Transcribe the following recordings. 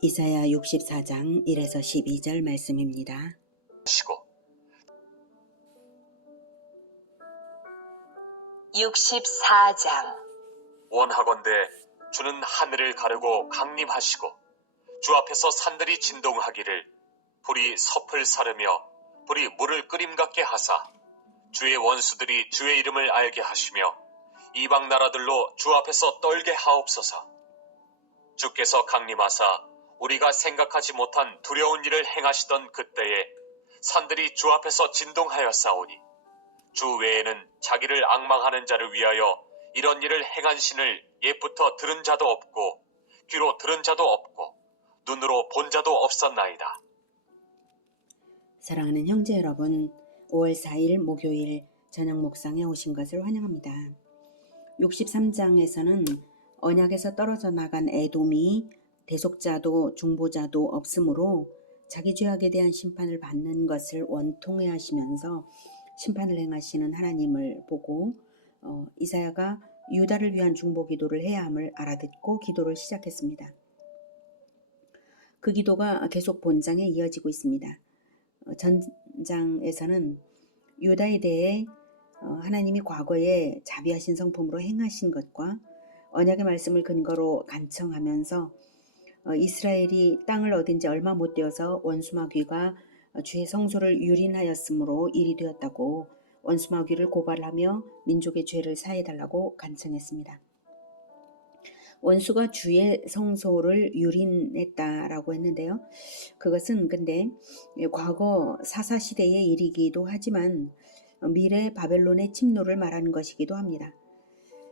이사야 64장 1에서 12절 말씀입니다. 64장. 원하건대 주는 하늘을 가르고 강림하시고 주 앞에서 산들이 진동하기를 불이 섭을 사르며 불이 물을 끓임 같게 하사 주의 원수들이 주의 이름을 알게 하시며 이방 나라들로 주 앞에서 떨게 하옵소서. 주께서 강림하사 우리가 생각하지 못한 두려운 일을 행하시던 그때에 산들이 주 앞에서 진동하였사오니 주 외에는 자기를 앙망하는 자를 위하여 이런 일을 행한 신을 옛부터 들은 자도 없고 귀로 들은 자도 없고 눈으로 본 자도 없었나이다. 사랑하는 형제 여러분, 5월 4일 목요일 저녁 묵상에 오신 것을 환영합니다. 63장에서는 언약에서 떨어져 나간 에돔이 대속자도 중보자도 없으므로 자기 죄악에 대한 심판을 받는 것을 원통해 하시면서 심판을 행하시는 하나님을 보고 이사야가 유다를 위한 중보 기도를 해야 함을 알아듣고 기도를 시작했습니다. 그 기도가 계속 본장에 이어지고 있습니다. 전장에서는 유다에 대해 하나님이 과거에 자비하신 성품으로 행하신 것과 언약의 말씀을 근거로 간청하면서 이스라엘이 땅을 얻은 지 얼마 못 되어서 원수마귀가 주의 성소를 유린하였으므로 일이 되었다고 원수마귀를 고발하며 민족의 죄를 사해달라고 간청했습니다. 원수가 주의 성소를 유린했다라고 했는데요. 그것은 근데 과거 사사시대의 일이기도 하지만 미래 바벨론의 침노를 말하는 것이기도 합니다.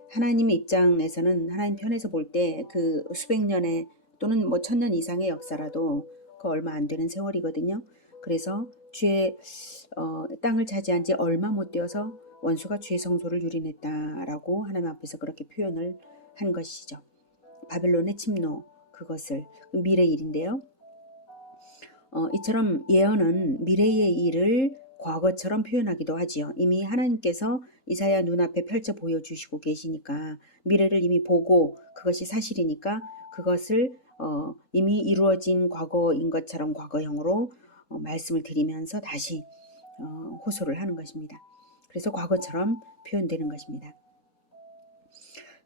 하나님의 입장에서는 하나님 편에서 볼 때 그 수백 년의 또는 뭐 1000년 이상의 역사라도 그 얼마 안 되는 세월이거든요. 그래서 주의 땅을 차지한 지 얼마 못 되어서 원수가 주의 성소를 유린했다라고 하나님 앞에서 그렇게 표현을 한 것이죠. 바벨론의 침노, 그것을 미래의 일인데요. 이처럼 예언은 미래의 일을 과거처럼 표현하기도 하지요. 이미 하나님께서 이사야 눈앞에 펼쳐 보여주시고 계시니까 미래를 이미 보고 그것이 사실이니까 그것을 이미 이루어진 과거인 것처럼 과거형으로 말씀을 드리면서 다시 호소를 하는 것입니다. 그래서 과거처럼 표현되는 것입니다.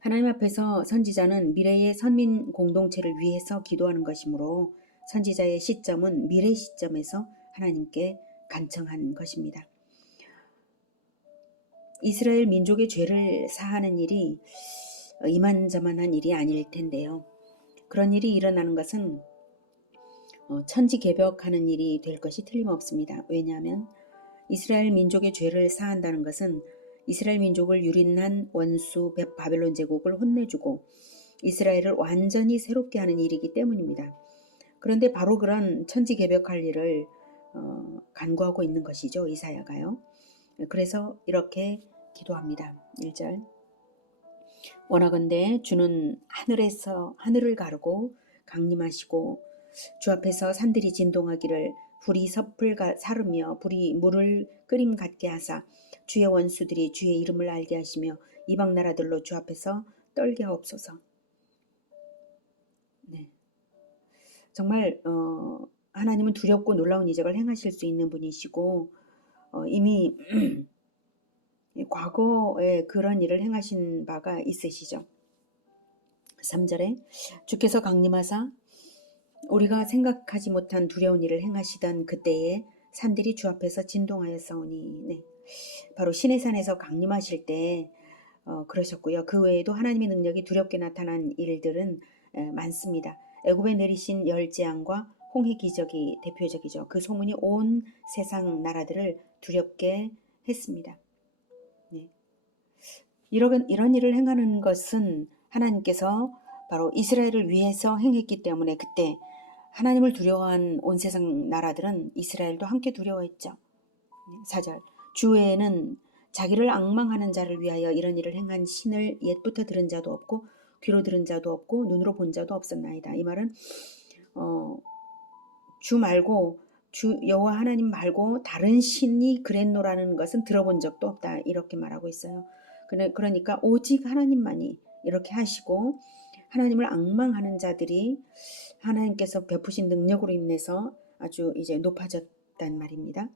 하나님 앞에서 선지자는 미래의 선민 공동체를 위해서 기도하는 것이므로 선지자의 시점은 미래 시점에서 하나님께 간청한 것입니다. 이스라엘 민족의 죄를 사하는 일이 이만저만한 일이 아닐 텐데요. 그런 일이 일어나는 것은 천지개벽하는 일이 될 것이 틀림없습니다. 왜냐하면 이스라엘 민족의 죄를 사한다는 것은 이스라엘 민족을 유린한 원수 바벨론 제국을 혼내주고 이스라엘을 완전히 새롭게 하는 일이기 때문입니다. 그런데 바로 그런 천지개벽할 일을 간구하고 있는 것이죠. 이사야가요. 그래서 이렇게 기도합니다. 1절. 원하건대 주는 하늘을 가르고 강림하시고 주 앞에서 산들이 진동하기를 불이 섭을 사르며 불이 물을 끓임 같게 하사 주의 원수들이 주의 이름을 알게 하시며 이방 나라들로 주 앞에서 떨게 하옵소서. 네. 정말 하나님은 두렵고 놀라운 이적을 행하실 수 있는 분이시고 이미 과거에 그런 일을 행하신 바가 있으시죠. 3절에 주께서 강림하사 우리가 생각하지 못한 두려운 일을 행하시던 그때에 산들이 주 앞에서 진동하였사오니 네. 바로 시내산에서 강림하실 때 그러셨고요. 그 외에도 하나님의 능력이 두렵게 나타난 일들은 많습니다. 애굽에 내리신 열재앙과 홍해 기적이 대표적이죠. 그 소문이 온 세상 나라들을 두렵게 했습니다. 네. 이런 일을 행하는 것은 하나님께서 바로 이스라엘을 위해서 행했기 때문에 그때 하나님을 두려워한 온 세상 나라들은 이스라엘도 함께 두려워했죠. 4절. 주 외에는 자기를 앙망하는 자를 위하여 이런 일을 행한 신을 옛부터 들은 자도 없고 귀로 들은 자도 없고 눈으로 본 자도 없었나이다. 이 말은 주 말고 주 여호와 하나님 말고 다른 신이 그랬노라는 것은 들어본 적도 없다. 이렇게 말하고 있어요. 그러니까 오직 하나님만이 이렇게 하시고 하나님을 앙망하는 자들이 하나님께서 베푸신 능력으로 인해서 아주 이제 높아졌단 말입니다.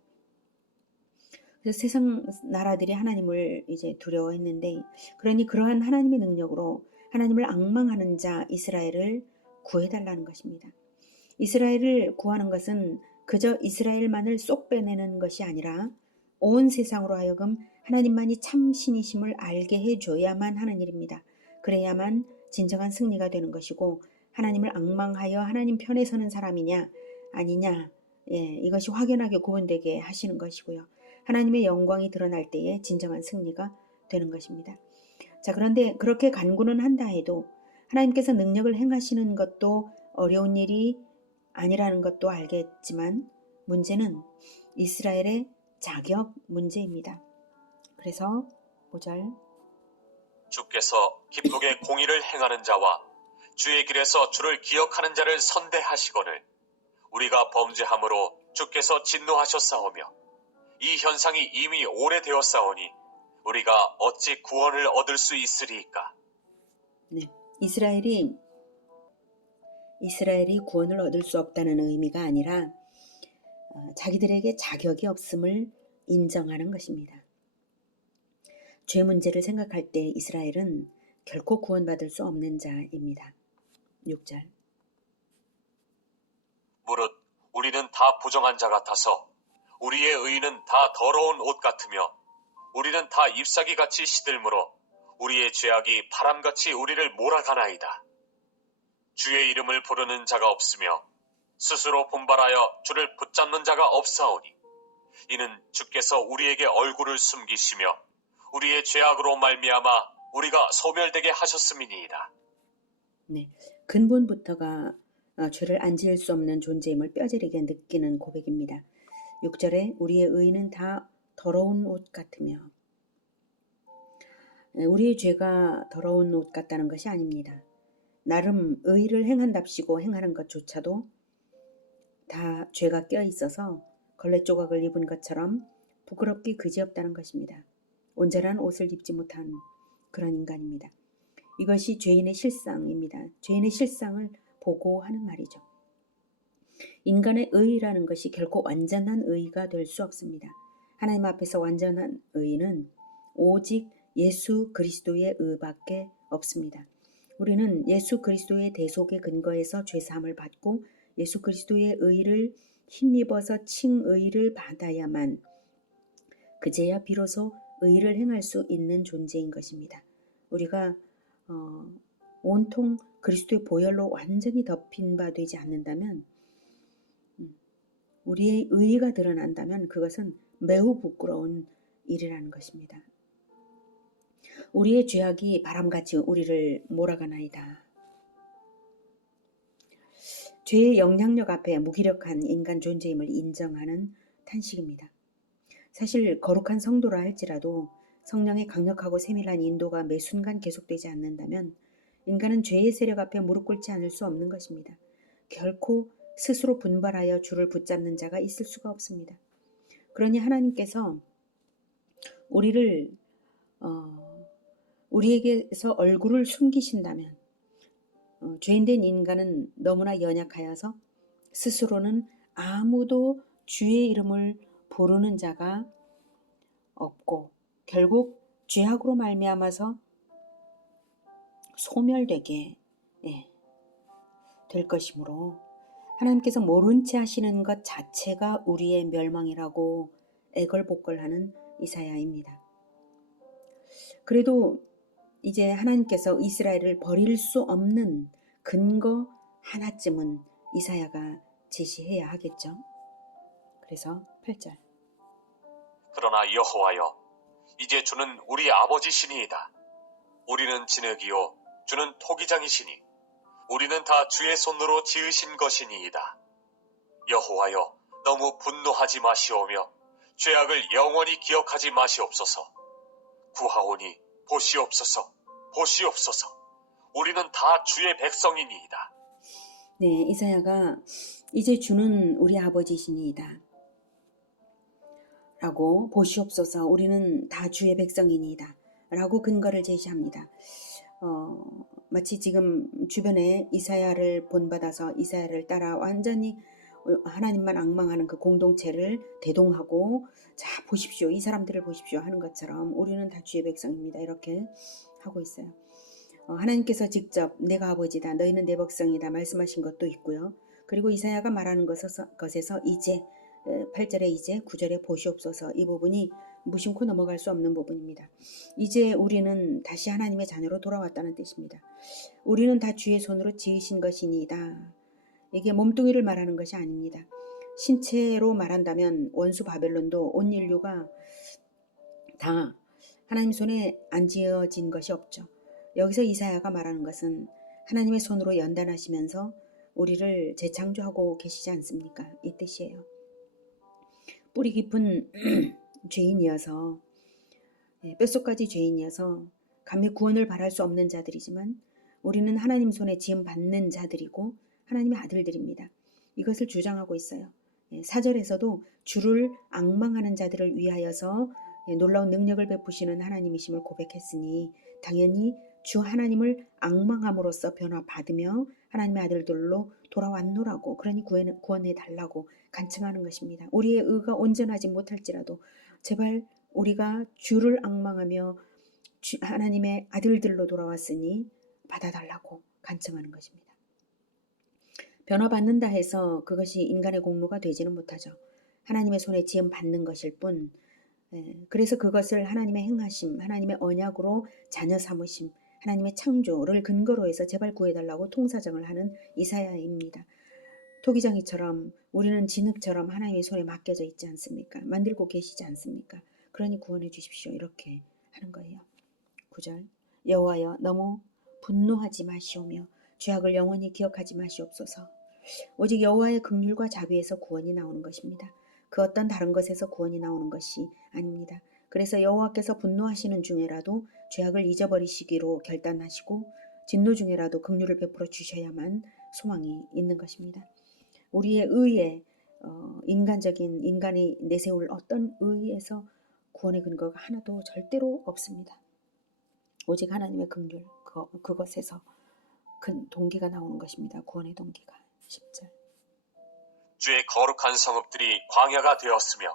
그래서 세상 나라들이 하나님을 이제 두려워했는데, 그러니 그러한 하나님의 능력으로 하나님을 앙망하는 자 이스라엘을 구해달라는 것입니다. 이스라엘을 구하는 것은 그저 이스라엘만을 쏙 빼내는 것이 아니라 온 세상으로 하여금 하나님만이 참 신이심을 알게 해줘야만 하는 일입니다. 그래야만 진정한 승리가 되는 것이고, 하나님을 앙망하여 하나님 편에 서는 사람이냐 아니냐, 이것이 확연하게 구분되게 하시는 것이고요. 하나님의 영광이 드러날 때에 진정한 승리가 되는 것입니다. 자, 그런데 그렇게 간구는 한다 해도 하나님께서 능력을 행하시는 것도 어려운 일이 아니라는 것도 알겠지만, 문제는 이스라엘의 자격 문제입니다. 그래서 5절, 주께서 기쁘게 공의를 행하는 자와 주의 길에서 주를 기억하는 자를 선대하시거늘 우리가 범죄함으로 주께서 진노하셨사오며 이 현상이 이미 오래되었사오니 우리가 어찌 구원을 얻을 수 있으리이까. 네, 이스라엘이 구원을 얻을 수 없다는 의미가 아니라 자기들에게 자격이 없음을 인정하는 것입니다. 죄 문제를 생각할 때 이스라엘은 결코 구원받을 수 없는 자입니다. 6절, 무릇 우리는 다 부정한 자 같아서 우리의 의는 다 더러운 옷 같으며 우리는 다 잎사귀같이 시들므로 우리의 죄악이 바람같이 우리를 몰아가나이다. 주의 이름을 부르는 자가 없으며 스스로 분발하여 주를 붙잡는 자가 없사오니 이는 주께서 우리에게 얼굴을 숨기시며 우리의 죄악으로 말미암아 우리가 소멸되게 하셨음이니이다. 네, 근본부터가 죄를 안 지을 수 없는 존재임을 뼈저리게 느끼는 고백입니다. 6절에 우리의 의는 다 더러운 옷 같으며, 우리의 죄가 더러운 옷 같다는 것이 아닙니다. 나름 의를 행한답시고 행하는 것조차도 다 죄가 껴있어서 걸레 조각을 입은 것처럼 부끄럽기 그지없다는 것입니다. 온전한 옷을 입지 못한 그런 인간입니다. 이것이 죄인의 실상입니다. 죄인의 실상을 보고 하는 말이죠. 인간의 의라는 것이 결코 완전한 의가 될 수 없습니다. 하나님 앞에서 완전한 의는 오직 예수 그리스도의 의밖에 없습니다. 우리는 예수 그리스도의 대속의 근거에서 죄사함을 받고 예수 그리스도의 의를 힘입어서 칭의를 받아야만 그제야 비로소 의를 행할 수 있는 존재인 것입니다. 우리가 온통 그리스도의 보혈로 완전히 덮인 바 되지 않는다면, 우리의 의가 드러난다면 그것은 매우 부끄러운 일이라는 것입니다. 우리의 죄악이 바람같이 우리를 몰아가나이다. 죄의 영향력 앞에 무기력한 인간 존재임을 인정하는 탄식입니다. 사실 거룩한 성도라 할지라도 성령의 강력하고 세밀한 인도가 매 순간 계속되지 않는다면 인간은 죄의 세력 앞에 무릎 꿇지 않을 수 없는 것입니다. 결코 스스로 분발하여 주를 붙잡는 자가 있을 수가 없습니다. 그러니 하나님께서 우리에게서 얼굴을 숨기신다면 죄인된 인간은 너무나 연약하여서 스스로는 아무도 주의 이름을 부르는 자가 없고 결국 죄악으로 말미암아서 소멸되게 될 것이므로 하나님께서 모른 채 하시는 것 자체가 우리의 멸망이라고 애걸복걸하는 이사야입니다. 그래도 이제 하나님께서 이스라엘을 버릴 수 없는 근거 하나쯤은 이사야가 제시해야 하겠죠. 그래서 8절, 그러나 여호와여 이제 주는 우리 아버지시니이다. 우리는 진흙이요 주는 토기장이시니 우리는 다 주의 손으로 지으신 것이니이다. 여호와여 너무 분노하지 마시오며 죄악을 영원히 기억하지 마시옵소서. 구하오니 보시옵소서 보시옵소서. 우리는 다 주의 백성이니이다. 네, 이사야가 이제 주는 우리 아버지시니이다 라고, 보시옵소서 우리는 다 주의 백성이니이다 라고 근거를 제시합니다. 마치 지금 주변에 이사야를 본받아서 이사야를 따라 완전히 하나님만 앙망하는 그 공동체를 대동하고, 자 보십시오, 이 사람들을 보십시오 하는 것처럼 우리는 다 주의 백성입니다 이렇게 하고 있어요. 하나님께서 직접 내가 아버지다 너희는 내 백성이다 말씀하신 것도 있고요. 그리고 이사야가 말하는 것에서 이제 8절에 이제 9절에 보시옵소서, 이 부분이 무심코 넘어갈 수 없는 부분입니다. 이제 우리는 다시 하나님의 자녀로 돌아왔다는 뜻입니다. 우리는 다 주의 손으로 지으신 것이니이다. 이게 몸뚱이를 말하는 것이 아닙니다. 신체로 말한다면 원수 바벨론도 온 인류가 다 하나님 손에 안 지어진 것이 없죠. 여기서 이사야가 말하는 것은 하나님의 손으로 연단하시면서 우리를 재창조하고 계시지 않습니까? 이 뜻이에요. 뿌리 깊은 죄인이어서, 뼛속까지 죄인이어서 감히 구원을 바랄 수 없는 자들이지만 우리는 하나님 손에 지음 받는 자들이고 하나님의 아들들입니다. 이것을 주장하고 있어요. 4절에서도 주를 앙망하는 자들을 위하여서 놀라운 능력을 베푸시는 하나님이심을 고백했으니 당연히 주 하나님을 앙망함으로써 변화받으며 하나님의 아들들로 돌아왔노라고, 그러니 구원해 달라고 간청하는 것입니다. 우리의 의가 온전하지 못할지라도 제발 우리가 주를 앙망하며 하나님의 아들들로 돌아왔으니 받아달라고 간청하는 것입니다. 변화받는다 해서 그것이 인간의 공로가 되지는 못하죠. 하나님의 손에 지음 받는 것일 뿐, 그래서 그것을 하나님의 행하심, 하나님의 언약으로 자녀 삼으심, 하나님의 창조를 근거로 해서 제발 구해달라고 통사정을 하는 이사야입니다. 토기장이처럼 우리는 진흙처럼 하나님의 손에 맡겨져 있지 않습니까? 만들고 계시지 않습니까? 그러니 구원해 주십시오 이렇게 하는 거예요. 9절 여호와여 너무 분노하지 마시오며 죄악을 영원히 기억하지 마시옵소서. 오직 여호와의 긍휼과 자비에서 구원이 나오는 것입니다. 그 어떤 다른 것에서 구원이 나오는 것이 아닙니다. 그래서 여호와께서 분노하시는 중에라도 죄악을 잊어버리시기로 결단하시고 진노 중에라도 긍휼을 베풀어 주셔야만 소망이 있는 것입니다. 우리의 의에 인간이 내세울 어떤 의에서 구원의 근거가 하나도 절대로 없습니다. 오직 하나님의 긍휼 그것에서 큰 동기가 나오는 것입니다. 구원의 동기가. 10절 주의 거룩한 성읍들이 광야가 되었으며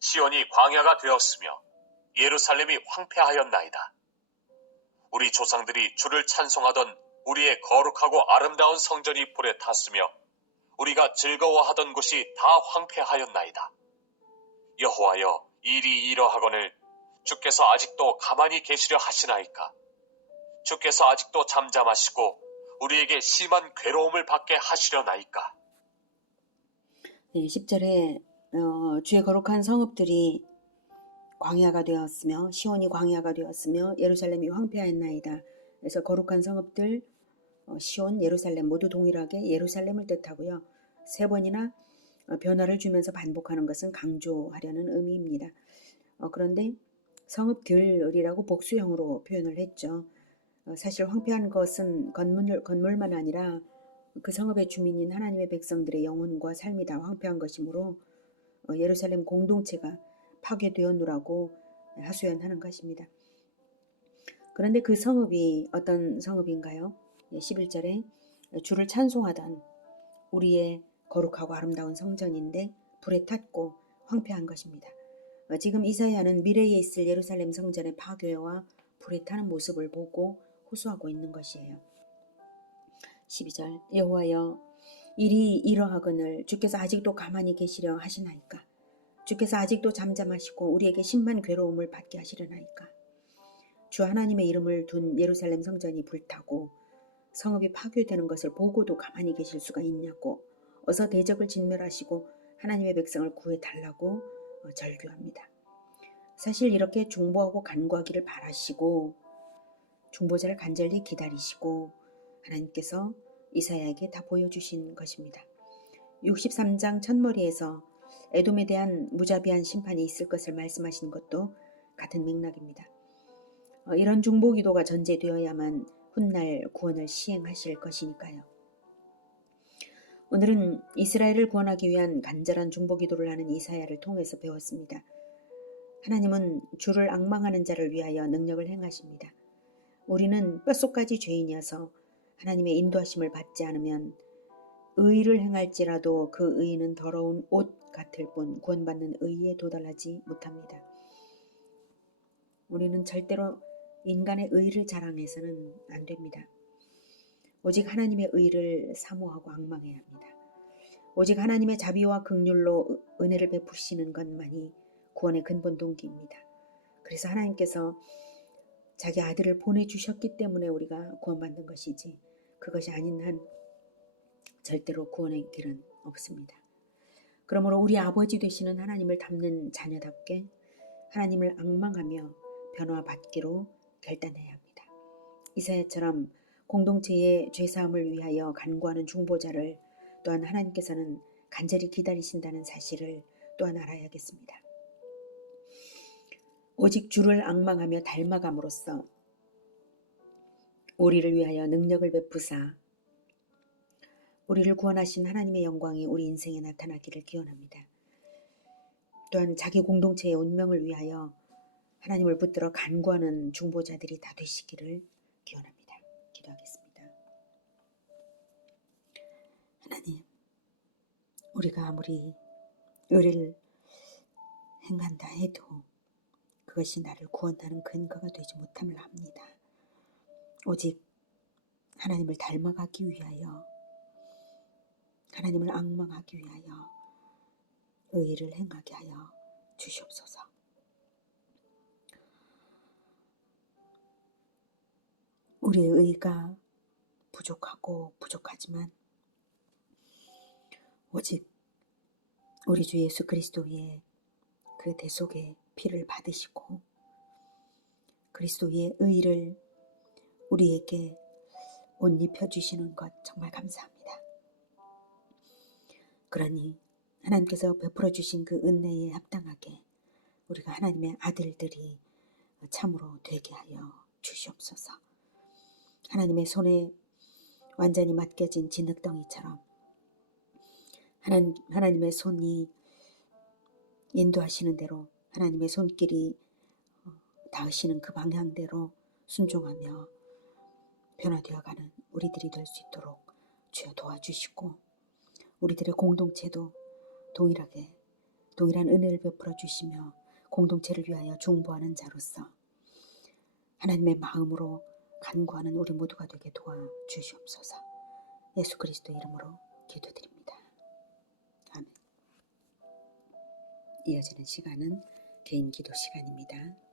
시온이 광야가 되었으며 예루살렘이 황폐하였나이다. 우리 조상들이 주를 찬송하던 우리의 거룩하고 아름다운 성전이 불에 탔으며 우리가 즐거워하던 곳이 다 황폐하였나이다. 여호와여 일이 이러하거늘 주께서 아직도 가만히 계시려 하시나이까? 주께서 아직도 잠잠하시고 우리에게 심한 괴로움을 받게 하시려나이까? 10절에 주의 거룩한 성읍들이 광야가 되었으며 시온이 광야가 되었으며 예루살렘이 황폐하였나이다. 그래서 거룩한 성읍들 시온, 예루살렘 모두 동일하게 예루살렘을 뜻하고요. 3번이나 변화를 주면서 반복하는 것은 강조하려는 의미입니다. 그런데 성읍들이라고 복수형으로 표현을 했죠. 사실 황폐한 것은 건물만 아니라 그 성읍의 주민인 하나님의 백성들의 영혼과 삶이 다 황폐한 것이므로 예루살렘 공동체가 파괴되었노라고 하소연하는 것입니다. 그런데 그 성읍이 어떤 성읍인가요? 11절에 주를 찬송하던 우리의 거룩하고 아름다운 성전인데 불에 탔고 황폐한 것입니다. 지금 이사야는 미래에 있을 예루살렘 성전의 파괴와 불에 타는 모습을 보고 호소하고 있는 것이에요. 12절 여호와여 일이 이러하거늘 주께서 아직도 가만히 계시려 하시나이까? 주께서 아직도 잠잠하시고 우리에게 심한 괴로움을 받게 하시려나이까? 주 하나님의 이름을 둔 예루살렘 성전이 불타고 성읍이 파괴되는 것을 보고도 가만히 계실 수가 있냐고 어서 대적을 진멸하시고 하나님의 백성을 구해달라고 절규합니다. 사실 이렇게 중보하고 간구하기를 바라시고 중보자를 간절히 기다리시고 하나님께서 이사야에게 다 보여주신 것입니다. 63장 첫머리에서 에돔에 대한 무자비한 심판이 있을 것을 말씀하신 것도 같은 맥락입니다. 이런 중보기도가 전제되어야만 훗날 구원을 시행하실 것이니까요. 오늘은 이스라엘을 구원하기 위한 간절한 중보기도를 하는 이사야를 통해서 배웠습니다. 하나님은 주를 앙망하는 자를 위하여 능력을 행하십니다. 우리는 뼛속까지 죄인이어서 하나님의 인도하심을 받지 않으면 의를 행할지라도 그 의는 더러운 옷 같을 뿐 구원받는 의에 도달하지 못합니다. 우리는 절대로 인간의 의를 자랑해서는 안 됩니다. 오직 하나님의 의를 사모하고 앙망해야 합니다. 오직 하나님의 자비와 긍휼로 은혜를 베푸시는 것만이 구원의 근본 동기입니다. 그래서 하나님께서 자기 아들을 보내주셨기 때문에 우리가 구원받는 것이지 그것이 아닌 한 절대로 구원의 길은 없습니다. 그러므로 우리 아버지 되시는 하나님을 닮는 자녀답게 하나님을 앙망하며 변화받기로 결단해야 합니다. 이사야처럼 공동체의 죄사함을 위하여 간구하는 중보자를 또한 하나님께서는 간절히 기다리신다는 사실을 또한 알아야겠습니다. 오직 주를 앙망하며 닮아감으로써 우리를 위하여 능력을 베푸사 우리를 구원하신 하나님의 영광이 우리 인생에 나타나기를 기원합니다. 또한 자기 공동체의 운명을 위하여 하나님을 붙들어 간구하는 중보자들이 다 되시기를 기원합니다. 기도하겠습니다. 하나님, 우리가 아무리 의를 행한다 해도 그것이 나를 구원하는 근거가 되지 못함을 압니다. 오직 하나님을 닮아가기 위하여 하나님을 앙망하기 위하여 의를 행하게 하여 주시옵소서. 우리의 의가 부족하고 부족하지만 오직 우리 주 예수 그리스도의 그 대속의 피를 받으시고 그리스도의 의를 우리에게 옷 입혀주시는 것 정말 감사합니다. 그러니 하나님께서 베풀어 주신 그 은혜에 합당하게 우리가 하나님의 아들들이 참으로 되게 하여 주시옵소서. 하나님의 손에 완전히 맡겨진 진흙덩이처럼 하나님의 손이 인도하시는 대로 하나님의 손길이 닿으시는 그 방향대로 순종하며 변화되어가는 우리들이 될 수 있도록 주여 도와주시고 우리들의 공동체도 동일한 은혜를 베풀어 주시며 공동체를 위하여 중보하는 자로서 하나님의 마음으로 간구하는 우리 모두가 되게 도와주시옵소서. 예수 그리스도의 이름으로 기도드립니다. 아멘. 이어지는 시간은 개인 기도 시간입니다.